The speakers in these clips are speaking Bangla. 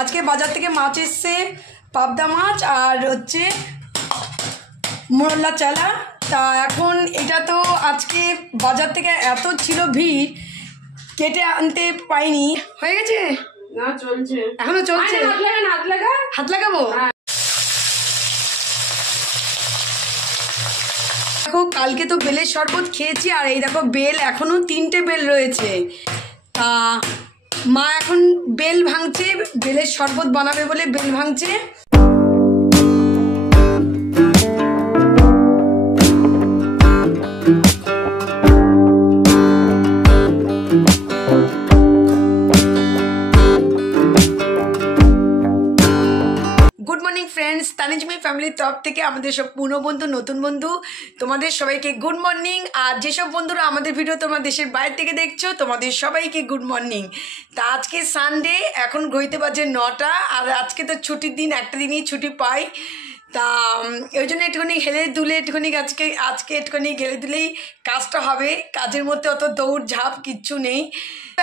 আজকে বাজার থেকে মাছ এসছে, পাবদা মাছ আর হচ্ছে মোরলা চালা। তা এখন এটা তো আজকে বাজার থেকে এত ছিল ভিড়, কেটে আনতে পাইনি। হয়ে গেছে না, চলছে, এখনো চলছে। হাত লাগাবো। দেখো কালকে তো বেলের শরবত খেয়েছি, আর এই দেখো বেল এখনো 3টে বেল রয়েছে। তা মা এখন বেল ভাঙছে, বেলের শরবত বানাবে বলে বেল ভাঙছে। গুড মর্নিং ফ্রেন্ডস, তানিজমি ফ্যামিলির তরফ থেকে আমাদের সব পুরনো বন্ধু, নতুন বন্ধু, তোমাদের সবাইকে গুড মর্নিং। আর যেসব বন্ধুরা আমাদের ভিডিও তোমরা দেশের বাইরে থেকে দেখছো, তোমাদের সবাইকে গুড মর্নিং। তা আজকে সানডে, এখন ঘড়িতে বাজে 9টা, আর আজকে তো ছুটির দিন, একটা দিনই ছুটি পাই। তা ওই জন্য একটুখানি হেলে দুলে একটুখানি আজকে একটুখানি গেলে দিলেই কাজটা হবে। কাজের মধ্যে অত দৌড় ঝাঁপ কিচ্ছু নেই।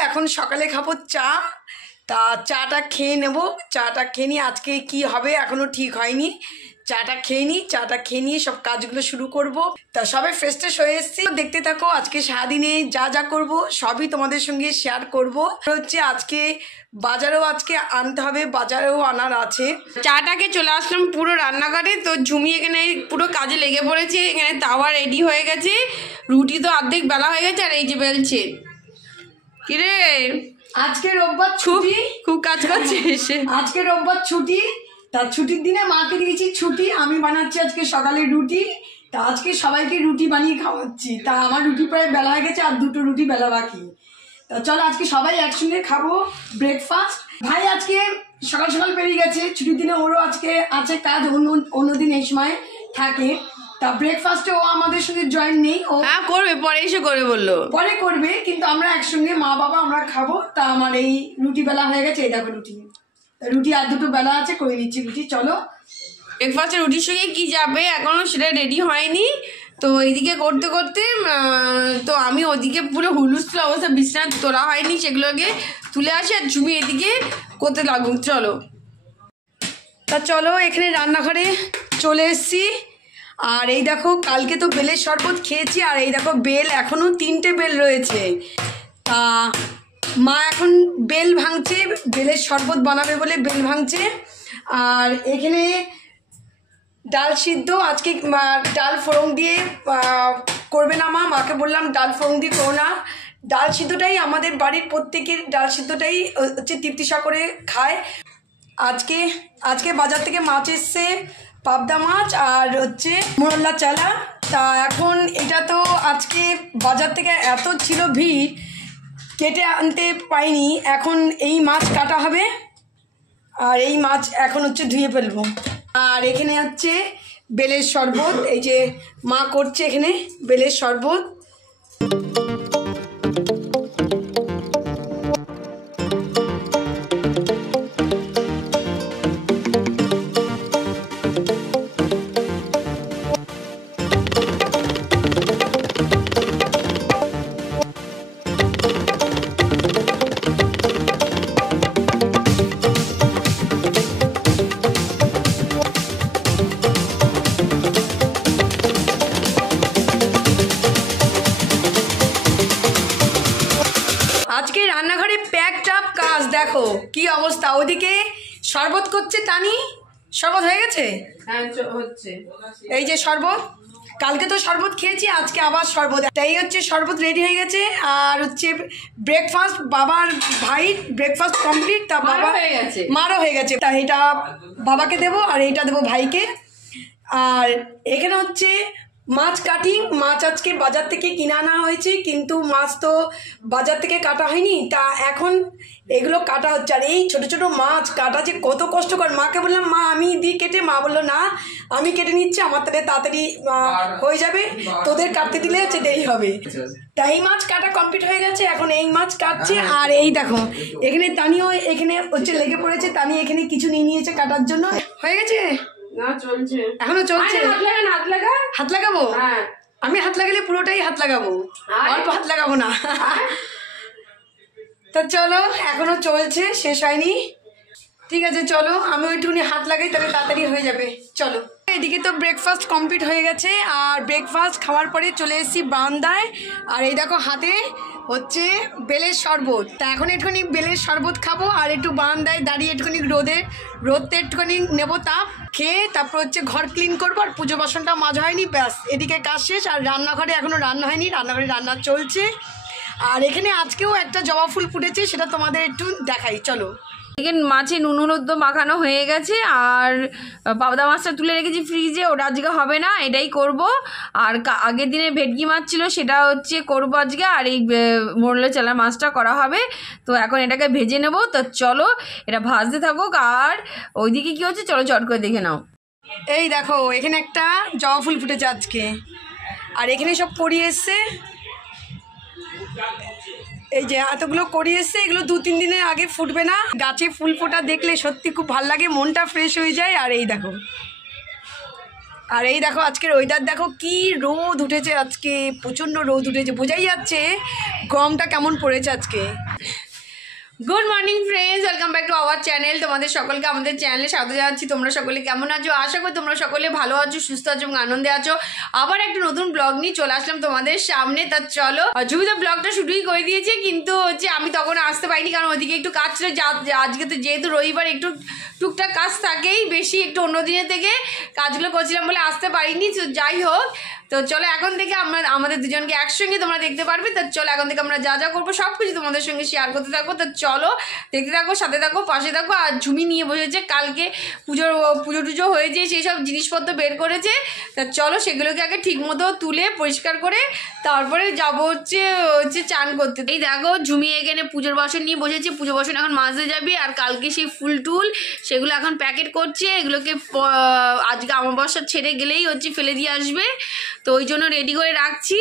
এখন সকালে খাবো চা। তা চাটা খেয়ে নেব, চাটা খেয়ে নিয়ে আজকে কি হবে এখনও ঠিক হয়নি। চাটা খেয়ে নিই, চাটা খেয়ে নিয়ে সব কাজগুলো শুরু করব। তা সবাই ফ্রেশ ট্রেশ হয়ে এসেছি, দেখতে থাকো। আজকে সারাদিনে যা যা করব সবই তোমাদের সঙ্গে শেয়ার করব। হচ্ছে আজকে বাজারেও আজকে আনতে হবে, বাজারেও আনার আছে। চাটাকে চলে আসলাম পুরো রান্নাঘরে। তো ঝুমি এখানে পুরো কাজে লেগে পড়েছে। এখানে তাওয়া রেডি হয়ে গেছে, রুটি তো অর্ধেক বেলা হয়ে গেছে, আর এই যে বেলছে। কিরে আজকে রোববার ছুটি, খুব কাজ করছে এসে। আজকে রোববার ছুটি। তা ছুটির দিনে মাকে দিয়েছি ছুটি, আমি বানাচ্ছি আজকে সকালে রুটি। তা আজকে সবাইকে রুটি বানিয়ে খাওয়াচ্ছি। তা আমার রুটি প্রায় বেলা হয়ে গেছে, আর 2টো রুটি বেলা বাকি। তা চলো আজকে সবাই একসঙ্গে খাবো ব্রেকফাস্ট। ভাই আজকে সকাল সকাল বেরিয়ে গেছে, ছুটির দিনে ওরও আজকে আছে কাজ, অন্যদিন এই সময় থাকে। তা ব্রেকফাস্টে ও আমাদের সঙ্গে জয়েন নেই, ও হ্যাঁ করবে, পরে এসে করে বললো, পরে করবে, কিন্তু আমরা একসঙ্গে মা বাবা আমরা খাবো। তা আমার এই রুটি বেলা হয়ে গেছে, এই দেখো রুটি আর 2টো বেলা আছে, করে নিচ্ছি রুটি। চলো ব্রেকফাস্টে রুটির সঙ্গে কি যাবে এখনো সেটা রেডি হয়নি। তো এইদিকে করতে করতে তো আমি ওদিকে পুরো হুলুস্থুল অবস্থা, বিছানা তোলা হয়নি, সেগুলোকে তুলে আসি, আর ঝুমি এদিকে করতে লাগুক। চলো তা চলো এখানে রান্নাঘরে চলে এসেছি। আর এই দেখো কালকে তো বেলের শরবত খেয়েছি, আর এই দেখো বেল এখনো 3টে বেল রয়েছে। তা মা এখন বেল ভাঙছে, বেলের শরবত বানাবে বলে বেল ভাঙছে। আর এখানে ডাল সিদ্ধ, আজকে ডাল ফোড়ন দিয়ে করবে না মা, মাকে বললাম ডাল ফোড়ন দিয়ে করো না। ডাল সিদ্ধটাই আমাদের বাড়ির প্রত্যেকের, ডাল সিদ্ধটাই হচ্ছে তৃপ্তিসা করে খায়। আজকে বাজার থেকে মাছ এসছে, পাবদা মাছ আর হচ্ছে মোরলা চালা। তা এখন এটা তো আজকে বাজার থেকে এত ছিল ভিড়, কেটে আনতে পাইনি। এখন এই মাছ কাটা হবে, আর এই মাছ এখন হচ্ছে ধুয়ে ফেলবো। আর এখানে হচ্ছে বেলের শরবত, এই যে মা করছে এখানে বেলের শরবত। আজকে রান্নাঘরে প্যাক টাপ কাজ, দেখো কি অবস্থা। ওদিকে শরবত করছে টানি, শরবত হয়ে গেছে, হ্যাঁ হচ্ছে। এই যে শরবত, কালকে তো শরবত খেয়েছি, আজকে আবার শরবত। তাই হচ্ছে শরবত রেডি হয়ে গেছে। আর হচ্ছে ব্রেকফাস্ট, বাবার ভাই ব্রেকফাস্ট কমপ্লিট। তা বাবা মারও হয়ে গেছে। তা এটা বাবাকে দেবো, আর এইটা দেবো ভাইকে। আর এখানে হচ্ছে মাছ কাটিং, মাছ আজকে বাজার থেকে কিনে আনা হয়েছে, কিন্তু মাছ তো বাজার থেকে কাটা হয়নি। তা এখন এগুলো কাটা হচ্ছে। আর এই ছোটো ছোটো মাছ কাটা যে কত কষ্টকর। মাকে বললাম মা আমি দিই কেটে, মা বললো না আমি কেটে নিচ্ছি, আমার তাড়াতাড়ি হয়ে যাবে, তোদের কাটতে দিলে হচ্ছে দেরি হবে। তাই এই মাছ কাটা কমপ্লিট হয়ে গেছে, এখন এই মাছ কাটছে। আর এই দেখো এখানে তানিও এখানে হচ্ছে লেগে পড়েছে, তানি এখানে কিছু নিয়ে নিয়েছে কাটার জন্য। হয়ে গেছে না, চলছে, এখনো চলছে। হাত লাগাবো, আমি হাত লাগালে পুরোটাই হাত লাগাবো, অল্প হাত লাগাবো না। তা চলো এখনো চলছে, শেষ হয়নি। ঠিক আছে চলো, আমি একটুখানি হাত লাগাই, তাহলে তাড়াতাড়ি হয়ে যাবে। চলো, এদিকে তো ব্রেকফাস্ট কমপ্লিট হয়ে গেছে, আর ব্রেকফাস্ট খাওয়ার পরে চলে এসেছি বারান্দায়। আর এই দেখো হাতে হচ্ছে বেলের শরবত। তা এখন একটুখানি বেলের শরবত খাবো, আর একটু বারান্দায় দাঁড়িয়ে একটুখানি রোদতে একটুখানি নেবো তাপ, খেয়ে তারপর হচ্ছে ঘর ক্লিন করবো। আর পুজো বাসনটা মাজা হয়নি, ব্যাস এদিকে কাজ শেষ। আর রান্নাঘরে এখনও রান্না হয়নি, রান্নাঘরে রান্না চলছে। আর এখানে আজকেও একটা জবা ফুল ফুটেছে, সেটা তোমাদের একটু দেখাই, চলো। এখানে মাছে নুন হলুদ মাখানো হয়ে গেছে, আর পাবদা মাছটা তুলে রেখেছি ফ্রিজে, ওটা আজকে হবে না, এটাই করব। আর আগের দিনে ভেটকি মাছ ছিল, সেটা হচ্ছে করবো আজকে। আর এই মোরলা চালা মাছটা করা হবে। তো এখন এটাকে ভেজে নেব। তো চলো এটা ভাজতে থাকুক। আর ওইদিকে কী হচ্ছে চলো চট করে দেখে নাও। এই দেখো এখানে একটা জবা ফুল ফুটেছে আজকে, আর এখানে সব করিয়ে এসছে। এই যে এতগুলো করিয়ে এসছে, এগুলো 2-3 দিনের আগে ফুটবে না। গাছে ফুল ফোটা দেখলে সত্যি খুব ভালো লাগে, মনটা ফ্রেশ হয়ে যায়। আর এই দেখো আজকের ওয়েদার দেখো, কি রোদ উঠেছে আজকে, প্রচণ্ড রোদ উঠেছে, বোঝাই যাচ্ছে গরমটা কেমন পড়েছে আজকে। Good morning friends, welcome back to our channel. তোমাদের সকলকে আমাদের চ্যানেলে স্বাগত জানাচ্ছি। তোমরা সকলে কেমন আছো? আশা করি তোমরা সকলে ভালো আছো, সুস্থ আছো এবং আনন্দে আছো। আবার একটা নতুন ব্লগ নিয়ে চলে আসলাম তোমাদের সামনে। তা চলো, জুবি তো ব্লগটা শুরুই করে দিয়েছে, কিন্তু হচ্ছে আমি তখন আসতে পারিনি, কারণ ওইদিকে একটু কাজ ছিল। আজকে তো যেহেতু রবিবার, একটু টুকটাক কাজ থাকেই বেশি, একটু অন্য দিনের থেকে কাজগুলো করছিলাম বলে আসতে পারিনি। তো যাই হোক, তো চলো এখন থেকে আমাদের দুজনকে একসঙ্গে তোমরা দেখতে পারবে। তো চলো এখন থেকে আমরা যা যা করবো সব কিছু তোমাদের সঙ্গে শেয়ার করতে থাকবো। তো চলো দেখতে থাকো, সাথে থাকো, পাশে থাকো। আর ঝুমি নিয়ে বসেছে, কালকে পুজো টুজো হয়েছে, সেই সব জিনিসপত্র বের করেছে। তা চলো সেগুলোকে আগে ঠিক মতো তুলে পরিষ্কার করে তারপরে যাবো হচ্ছে চান করতে। এই দেখো ঝুমি এখানে পুজোর বাসন নিয়ে বসেছে, পুজো বাসন এখন মাজতে যাবে। আর কালকে সেই ফুল টুল সেগুলো এখন প্যাকেট করছে, এগুলোকে আজকে অমাবস্যা ছেড়ে গেলেই হচ্ছে ফেলে দিয়ে আসবে। তো ওই জন্য রেডি করে রাখছি,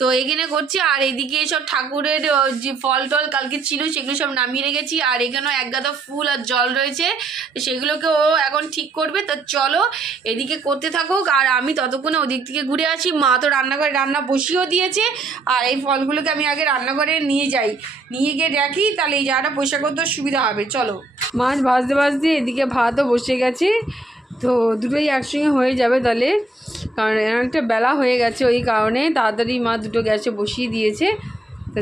তো এখানে করছি। আর এদিকে সব ঠাকুরের যে ফল টল কালকে ছিল সেগুলো সব নামিয়ে রেখেছি। আর এখানেও এক গাদা ফুল আর জল রয়েছে, সেগুলোকে ও এখন ঠিক করবে। তো চলো এদিকে করতে থাকুক, আর আমি ততক্ষণে ওদিক থেকে ঘুরে আসি। মা তো রান্নাঘরে রান্না বসিয়েও দিয়েছে। আর এই ফলগুলোকে আমি আগে রান্নাঘরে নিয়ে যাই, নিয়ে গিয়ে রাখি, তাহলে এই জায়গাটা পরিষ্কার করতে সুবিধা হবে। চলো, মাছ ভাজতে ভাজতে এদিকে ভাতও বসে গেছে, তো দুটোই একসঙ্গে হয়ে যাবে তাহলে, কারণ একটা বেলা হয়ে গেছে, ওই কারণে তাড়াতাড়ি মা দুটো গ্যাসে বসিয়ে দিয়েছে। তো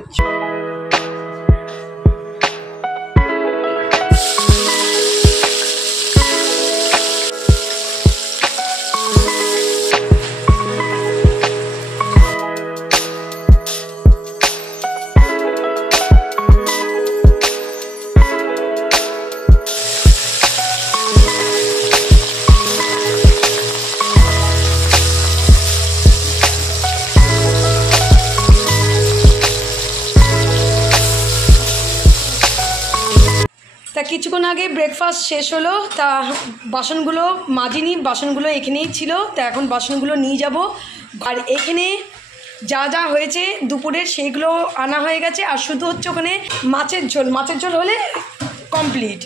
তা কিছুক্ষণ আগে ব্রেকফাস্ট শেষ হলো, তা বাসনগুলো মাজিনি, বাসনগুলো এখানেই ছিল। তা এখন বাসনগুলো নিয়ে যাব। আর এখানে যা যা হয়েছে দুপুরের সেইগুলো আনা হয়ে গেছে, আর শুধু হচ্ছে ওখানে মাছের ঝোল হলে কমপ্লিট।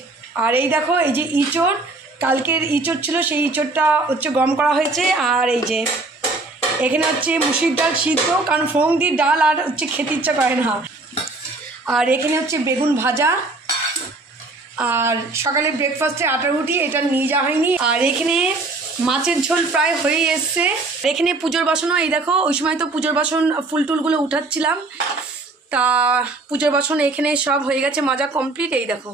আর এই দেখো এই যে ইঁচড়, কালকের ইঁচড় ছিল, সেই ইঁচড়টা হচ্ছে গরম করা হয়েছে। আর এই যে এখানে হচ্ছে মুসুরির ডাল সিদ্ধ, কারণ ফোড়ন দিয়ে ডাল আর হচ্ছে খেতে ইচ্ছা করে না। আর এখানে হচ্ছে বেগুন ভাজা। আর সকালে ব্রেকফাস্টে আটা রুটি, এটা নিয়ে যাওয়া হয়নি। আর এখানে মাছের ঝোল প্রায় হয়েই এসছে। এখানে পুজোর বাসনও, এই দেখো ওই সময় তো পুজোর বাসন ফুল টুলগুলো উঠাচ্ছিলাম, তা পুজোর বাসন এখানে সব হয়ে গেছে, মাজা কমপ্লিট। এই দেখো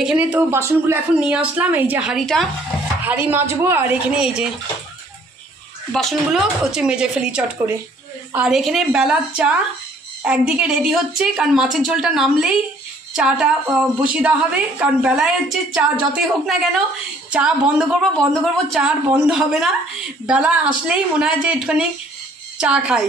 এখানে তো বাসনগুলো এখন নিয়ে আসলাম, এই যে হাঁড়ি মাজবো। আর এখানে এই যে বাসনগুলো হচ্ছে মেজে ফেলি চট করে। আর এখানে বেলার চা একদিকে রেডি হচ্ছে, কারণ মাছের ঝোলটা নামলেই চাটা বসিয়ে দেওয়া হবে। কারণ বেলায় হচ্ছে চা যতই হোক না কেন, চা বন্ধ করবো, চা আর বন্ধ হবে না। বেলা আসলেই মনে হয় যে একটুখানি চা খাই।